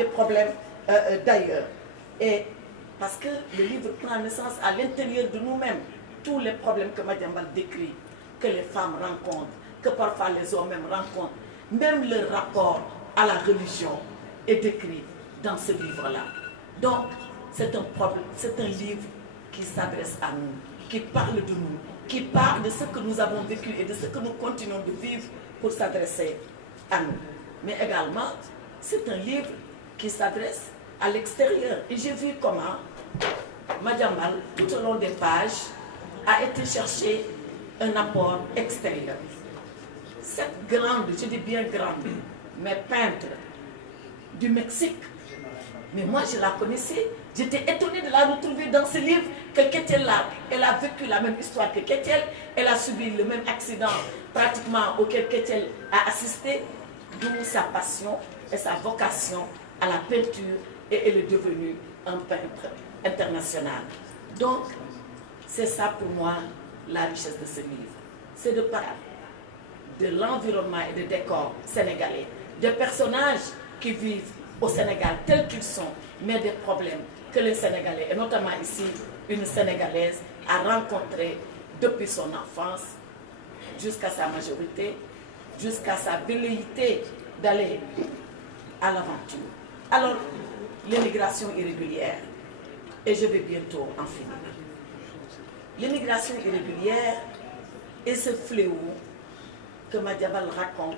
des problèmes d'ailleurs. Et parce que le livre prend naissance à l'intérieur de nous-mêmes, tous les problèmes que Madiambal décrit, que les femmes rencontrent, que parfois les hommes même rencontrent, même leur rapport à la religion est décrit dans ce livre-là. Donc, c'est un livre qui s'adresse à nous, qui parle de nous, qui parle de ce que nous avons vécu et de ce que nous continuons de vivre pour s'adresser à nous. Mais également, c'est un livre qui s'adresse à l'extérieur. Et j'ai vu comment Madiambal, tout au long des pages, a été chercher un apport extérieur. Cette grande, je dis bien grande, mais peintre du Mexique, mais moi je la connaissais, j'étais étonnée de la retrouver dans ce livre, que Ketiel elle a vécu la même histoire que Ketiel, elle a subi le même accident pratiquement auquel Ketiel a assisté, d'où sa passion et sa vocation à la peinture, et elle est devenue un peintre international. Donc, c'est ça pour moi la richesse de ce livre. C'est de parler de l'environnement et des décors sénégalais, des personnages qui vivent au Sénégal tels qu'ils sont, mais des problèmes que les Sénégalais, et notamment ici, une Sénégalaise, a rencontrés depuis son enfance jusqu'à sa majorité, jusqu'à sa velléité d'aller à l'aventure. Alors, l'immigration irrégulière, et je vais bientôt en finir. L'immigration irrégulière est ce fléau que Madiambal raconte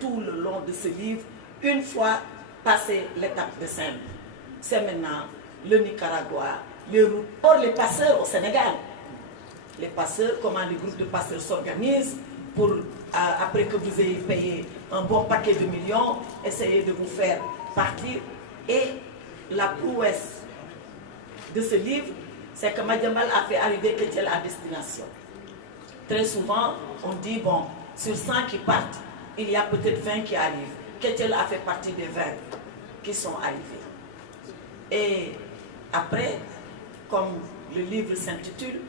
tout le long de ce livre, une fois passé l'étape de Saint. C'est maintenant le Nicaragua, les routes. Or, les passeurs au Sénégal, les passeurs, comment les groupes de passeurs s'organisent pour, après que vous ayez payé un bon paquet de millions, essayer de vous faire partir. Et la prouesse de ce livre, c'est que Madiambal a fait arriver Ketiel à destination. Très souvent, on dit, bon, sur 100 qui partent, il y a peut-être 20 qui arrivent. Ketiel a fait partie des 20 qui sont arrivés. Et après, comme le livre s'intitule,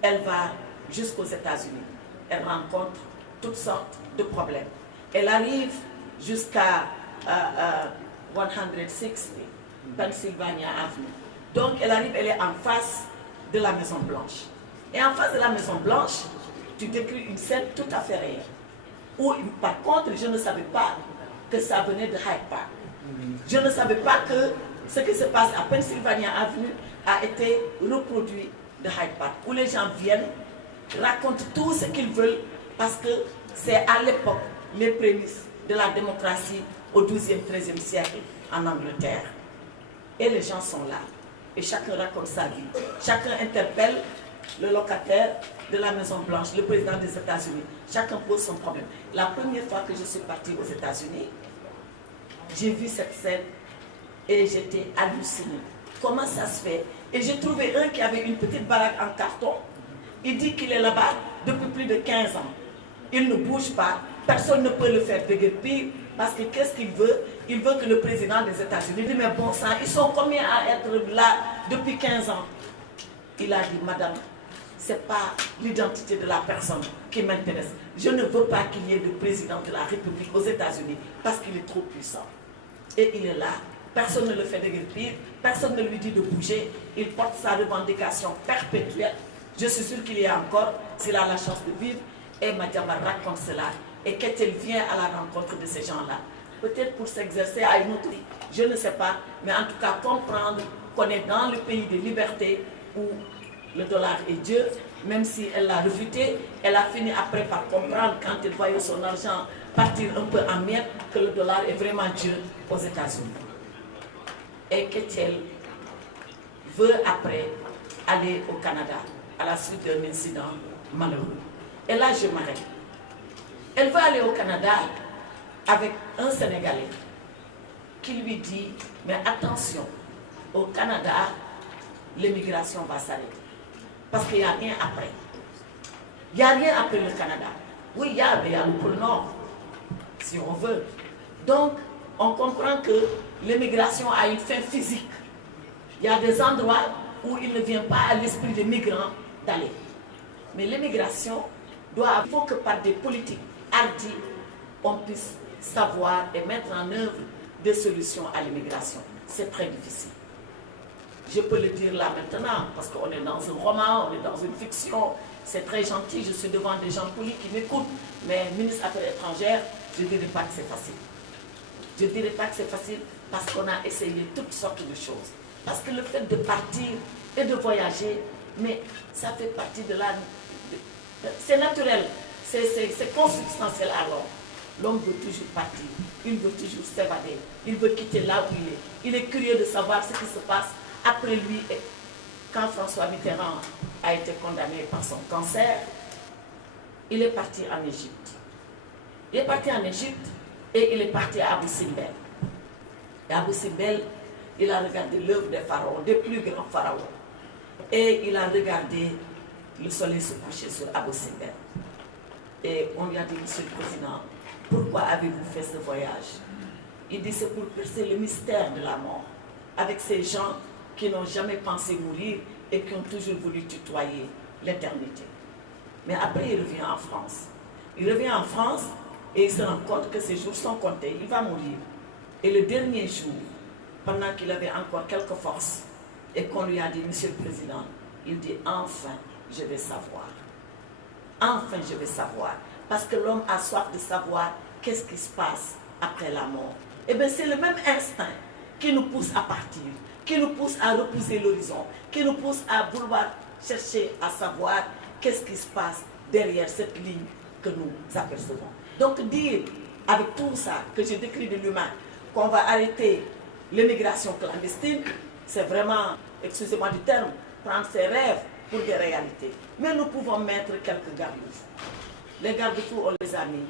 elle va jusqu'aux États-Unis. Elle rencontre toutes sortes de problèmes. Elle arrive jusqu'à 160 Pennsylvania Avenue. Donc elle arrive, elle est en face de la Maison Blanche. Et en face de la Maison Blanche, tu décris une scène tout à fait réelle. Où, par contre, je ne savais pas que ça venait de Hyde Park. Je ne savais pas que ce qui se passe à Pennsylvania Avenue a été reproduit de Hyde Park, où les gens viennent, racontent tout ce qu'ils veulent, parce que c'est à l'époque les prémices de la démocratie au XIIe, XIIIe siècle en Angleterre. Et les gens sont là. Et chacun raconte sa vie. Chacun interpelle le locataire de la Maison Blanche, le président des États-Unis. Chacun pose son problème. La première fois que je suis partie aux États-Unis, j'ai vu cette scène et j'étais hallucinée. Comment ça se fait? Et j'ai trouvé un qui avait une petite baraque en carton. Il dit qu'il est là-bas depuis plus de 15 ans. Il ne bouge pas. Personne ne peut le faire déguerpir parce que qu'est-ce qu'il veut? Il veut que le président des États-Unis dise, mais bon sang, ils sont combien à être là depuis 15 ans? Il a dit, madame, ce n'est pas l'identité de la personne qui m'intéresse. Je ne veux pas qu'il y ait de président de la République aux États-Unis parce qu'il est trop puissant. Et il est là. Personne ne le fait déguerpir, personne ne lui dit de bouger. Il porte sa revendication perpétuelle. Je suis sûre qu'il y a encore, s'il a la chance de vivre. Et Madiambal raconte cela. Et Ketiel vient à la rencontre de ces gens-là. Peut-être pour s'exercer à une autre vie. Je ne sais pas. Mais en tout cas, comprendre qu'on est dans le pays de liberté où le dollar est Dieu. Même si elle l'a refuté, elle a fini après par comprendre, quand elle voyait son argent partir un peu en miettes, que le dollar est vraiment Dieu aux États-Unis. Et Ketiel veut après aller au Canada à la suite d'un incident malheureux. Et là, je m'arrête. Elle veut aller au Canada avec un Sénégalais qui lui dit, mais attention, au Canada, l'immigration va s'arrêter. Parce qu'il n'y a rien après. Il n'y a rien après le Canada. Oui, il y a le pôle Nord, si on veut. Donc, on comprend que l'immigration a une fin physique. Il y a des endroits où il ne vient pas à l'esprit des migrants d'aller. Mais l'immigration il faut que par des politiques hardies, on puisse savoir et mettre en œuvre des solutions à l'immigration. C'est très difficile. Je peux le dire là maintenant, parce qu'on est dans un roman, on est dans une fiction, c'est très gentil, je suis devant des gens polis qui m'écoutent, mais ministre des Affaires étrangères, je ne dirais pas que c'est facile. Je ne dirais pas que c'est facile parce qu'on a essayé toutes sortes de choses. Parce que le fait de partir et de voyager, mais ça fait partie de la... C'est naturel, c'est consubstantiel à l'homme. L'homme veut toujours partir, il veut toujours s'évader, il veut quitter là où il est. Il est curieux de savoir ce qui se passe après lui. Quand François Mitterrand a été condamné par son cancer, il est parti en Égypte. Il est parti en Égypte et il est parti à Abou Simbel. Et à Abou Simbel, il a regardé l'œuvre des pharaons, des plus grands pharaons. Et il a regardé le soleil se coucher sur Abou Simbel. Et on lui a dit, Monsieur le Président, pourquoi avez-vous fait ce voyage? Il dit, c'est pour percer le mystère de la mort, avec ces gens qui n'ont jamais pensé mourir et qui ont toujours voulu tutoyer l'éternité. Mais après, il revient en France. Il revient en France et il se rend compte que ses jours sont comptés, il va mourir. Et le dernier jour, pendant qu'il avait encore quelques forces, et qu'on lui a dit, Monsieur le Président, il dit, enfin, je vais savoir. Enfin, je vais savoir. Parce que l'homme a soif de savoir qu'est-ce qui se passe après la mort. Et bien, c'est le même instinct qui nous pousse à partir, qui nous pousse à repousser l'horizon, qui nous pousse à vouloir chercher à savoir qu'est-ce qui se passe derrière cette ligne que nous apercevons. Donc, dire avec tout ça que j'ai décrit de l'humain, qu'on va arrêter l'immigration clandestine, c'est vraiment, excusez-moi du terme, prendre ses rêves pour des réalités. Mais nous pouvons mettre quelques garde-fous. Les garde-fous, on les a mis.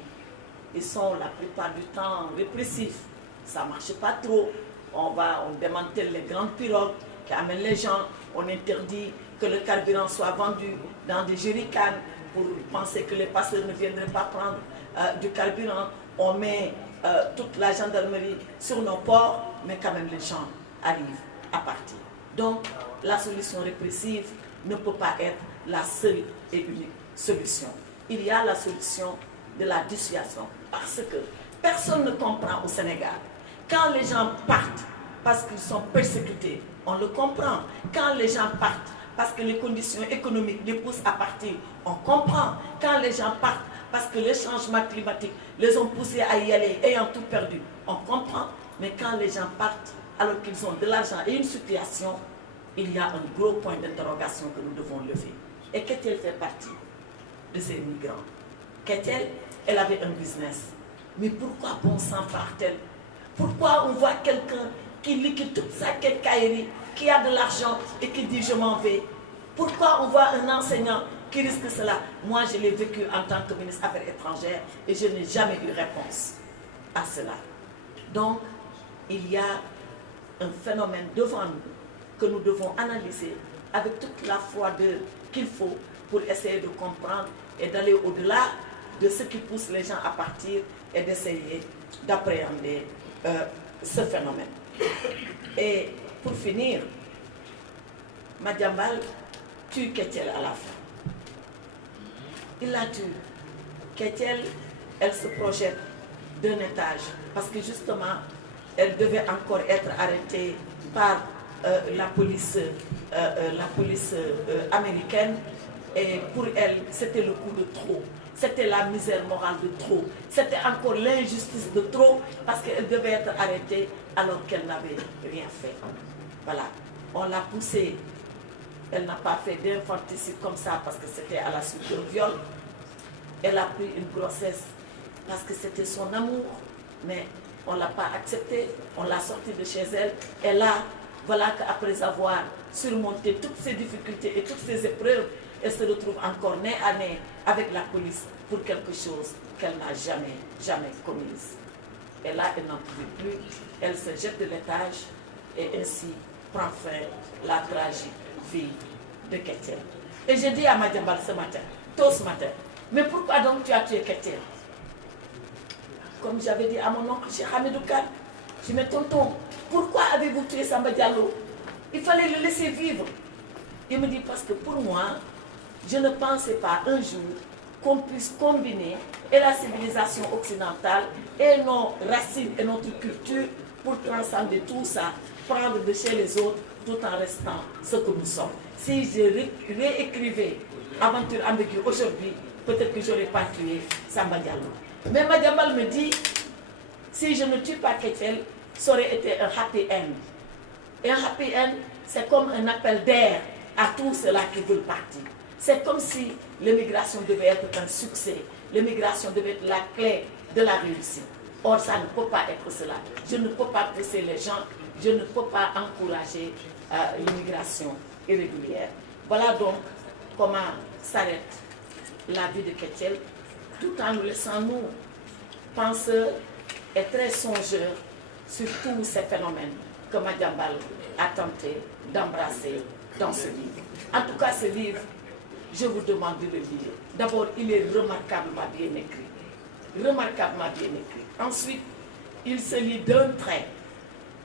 Ils sont la plupart du temps répressifs. Ça ne marche pas trop. On démantèle les grandes pirogues qui amènent les gens. On interdit que le carburant soit vendu dans des jerrycans pour penser que les passeurs ne viendraient pas prendre du carburant. On met toute la gendarmerie sur nos ports, mais quand même les gens arrivent à partir. Donc, la solution répressive ne peut pas être la seule et unique solution. Il y a la solution de la dissuasion, parce que personne ne comprend au Sénégal. Quand les gens partent parce qu'ils sont persécutés, on le comprend. Quand les gens partent parce que les conditions économiques les poussent à partir, on comprend. Quand les gens partent parce que les changements climatiques les ont poussés à y aller, ayant tout perdu, on comprend. Mais quand les gens partent alors qu'ils ont de l'argent et une situation, il y a un gros point d'interrogation que nous devons lever. Et Ketel fait partie de ces migrants. Ketel, elle avait un business. Mais pourquoi bon sang part-elle? Pourquoi on voit quelqu'un qui liquide toute sa quincaillerie, qui a de l'argent et qui dit je m'en vais? Pourquoi on voit un enseignant qui risque cela? Moi, je l'ai vécu en tant que ministre des Affaires étrangères et je n'ai jamais eu réponse à cela. Donc, il y a un phénomène devant nous que nous devons analyser avec toute la foi qu'il faut pour essayer de comprendre et d'aller au-delà de ce qui pousse les gens à partir et d'essayer d'appréhender ce phénomène. Et pour finir, Madiambal tue Ketel à la fin. Il la tue. Ketel, elle se projette d'un étage parce que justement, elle devait encore être arrêtée par la police américaine. Et pour elle, c'était le coup de trop. C'était la misère morale de trop. C'était encore l'injustice de trop parce qu'elle devait être arrêtée alors qu'elle n'avait rien fait. Voilà. On l'a poussée. Elle n'a pas fait d'infanticide comme ça parce que c'était à la suite d'un viol. Elle a pris une grossesse parce que c'était son amour. Mais on ne l'a pas acceptée. On l'a sortie de chez elle. Et là, voilà qu'après avoir surmonté toutes ces difficultés et toutes ces épreuves, elle se retrouve encore nez à nez avec la police pour quelque chose qu'elle n'a jamais commise. Et là, elle n'en pouvait plus. Elle se jette de l'étage et ainsi prend fin la tragique vie de Ketel. Et j'ai dit à Madiambal ce matin, tôt ce matin, mais pourquoi donc tu as tué Ketel? Comme j'avais dit à mon oncle Cheikh Hamidou Kane, je me dis, tonton, pourquoi avez-vous tué Samba Diallo? Il fallait le laisser vivre. Il me dit, parce que pour moi, je ne pensais pas un jour qu'on puisse combiner et la civilisation occidentale et nos racines et notre culture pour transcender tout ça, prendre de chez les autres tout en restant ce que nous sommes. Si je réécrivais Aventure ambiguë aujourd'hui, peut-être que je n'aurais pas tué Samba Diallo. Mais Madiambal me dit, si je ne tue pas Ketchel, ça aurait été un happy end. Et un happy end, c'est comme un appel d'air à tous ceux-là qui veulent partir. C'est comme si l'immigration devait être un succès. L'immigration devait être la clé de la réussite. Or, ça ne peut pas être cela. Je ne peux pas pousser les gens, je ne peux pas encourager l'immigration irrégulière. Voilà donc comment s'arrête la vie de Ketchel, tout en nous laissant, nous, penseurs et très songeurs sur tous ces phénomènes que Madiambal a tenté d'embrasser dans ce livre. En tout cas, ce livre, je vous demande de le lire. D'abord, il est remarquablement bien écrit. Remarquablement bien écrit. Ensuite, il se lit d'un trait.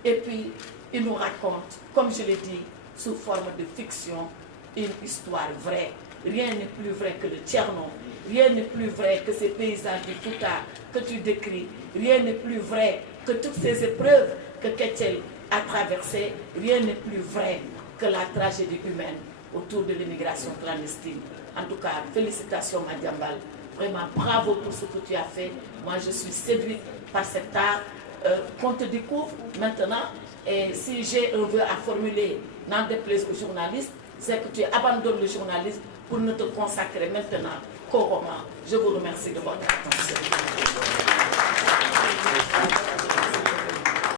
Et puis, il nous raconte, comme je l'ai dit, sous forme de fiction, une histoire vraie. Rien n'est plus vrai que le Tcherno. Rien n'est plus vrai que ces paysages du Fouta que tu décris. Rien n'est plus vrai que toutes ces épreuves que Ketchel a traversées. Rien n'est plus vrai que la tragédie humaine autour de l'immigration clandestine. En tout cas, félicitations Madiambal. Vraiment, bravo pour ce que tu as fait. Moi, je suis séduite par cet art qu'on te découvre maintenant. Et si j'ai un vœu à formuler, n'en déplaise aux journalistes, c'est que tu abandonnes le journalisme pour ne te consacrer maintenant qu'au roman. Je vous remercie de votre attention.